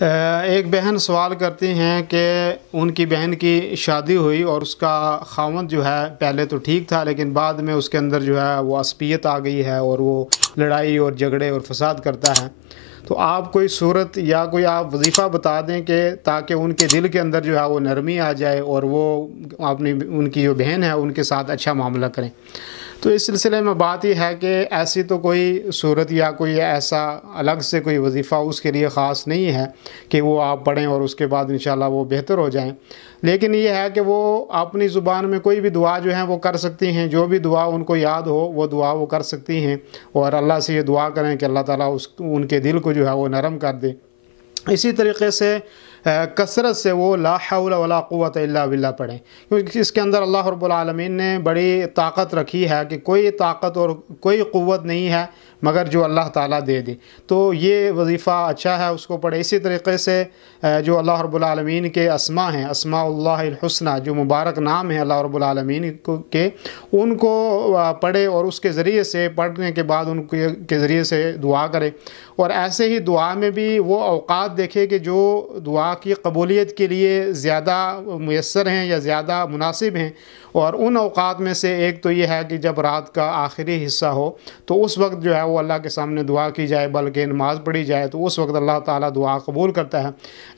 ایک بہن سوال کرتی ہیں کہ ان کی بہن کی شادی ہوئی اور اس کا خاوند جو ہے پہلے تو ٹھیک تھا، لیکن بعد میں اس کے اندر جو ہے وہ عصبیت آ گئی ہے اور وہ لڑائی اور جھگڑے اور فساد کرتا ہے۔ تو آپ کوئی صورت یا کوئی آپ وظیفہ بتا دیں کہ تاکہ ان کے دل کے اندر جو ہے وہ نرمی آ جائے اور وہ اپنی ان کی جو بہن ہے ان کے ساتھ اچھا معاملہ کریں۔ تو اس سلسلے میں بات یہ ہے کہ ایسی تو کوئی صورت یا کوئی ایسا الگ سے کوئی وظیفہ اس کے لیے خاص نہیں ہے کہ وہ آپ پڑھیں اور اس کے بعد انشاءاللہ وہ بہتر ہو جائیں، لیکن یہ ہے کہ وہ اپنی زبان میں کوئی بھی دعا جو ہے وہ کر سکتی ہیں، جو بھی دعا ان کو یاد ہو وہ دعا وہ کر سکتی ہیں، اور اللہ سے یہ دعا کریں کہ اللہ تعالیٰ ان کے دل کو جو ہے وہ نرم کر دے۔ اسی طریقے سے کثرت سے وہ لا حول ولا قوت الا باللہ پڑھیں، کیونکہ اس کے اندر اللہ رب العالمین نے بڑی طاقت رکھی ہے کہ کوئی طاقت اور کوئی قوت نہیں ہے مگر جو اللہ تعالیٰ دے دے۔ تو یہ وظیفہ اچھا ہے، اس کو پڑھے۔ اسی طریقے سے جو اللہ رب العالمین کے اسماء ہیں، اسماء اللہ الحسنہ، جو مبارک نام ہیں اللہ رب العالمین کے، ان کو پڑھے اور اس کے ذریعے سے پڑھنے کے بعد ان کے ذریعے سے دعا کرے۔ اور ایسے ہی دعا میں بھی وہ اوقات دیکھے کہ جو دعا کی قبولیت کے لیے زیادہ میسر ہیں یا زیادہ مناسب ہیں، اور ان اوقات میں سے ایک تو یہ ہے کہ جب رات کا آخری حصہ ہو تو اس وقت جو ہے وہ اللہ کے سامنے دعا کی جائے، بلکہ نماز پڑھی جائے تو اس وقت اللہ تعالیٰ دعا قبول کرتا ہے۔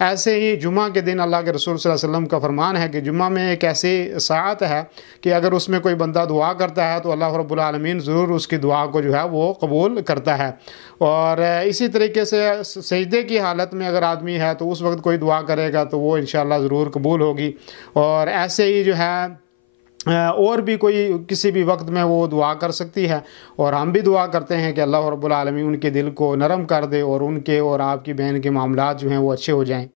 ایسے ہی جمعہ کے دن اللہ کے رسول صلی اللہ علیہ وسلم کا فرمان ہے کہ جمعہ میں ایک ایسی ساعت ہے کہ اگر اس میں کوئی بندہ دعا کرتا ہے تو اللہ رب العالمین ضرور اس کی دعا کو جو ہے وہ قبول کرتا ہے۔ اور اسی طریقے سے سجدے کی حالت میں اگر آدمی ہے تو اس وقت کوئی دعا کرے گا تو وہ انشاءاللہ ضرور قبول ہوگی۔ اور ایسے ہی جو ہے اور بھی کوئی کسی بھی وقت میں وہ دعا کر سکتی ہے، اور ہم بھی دعا کرتے ہیں کہ اللہ رب العالمین ان کے دل کو نرم کر دے اور ان کے اور آپ کی بہن کے معاملات جو ہیں وہ اچھے ہو جائیں۔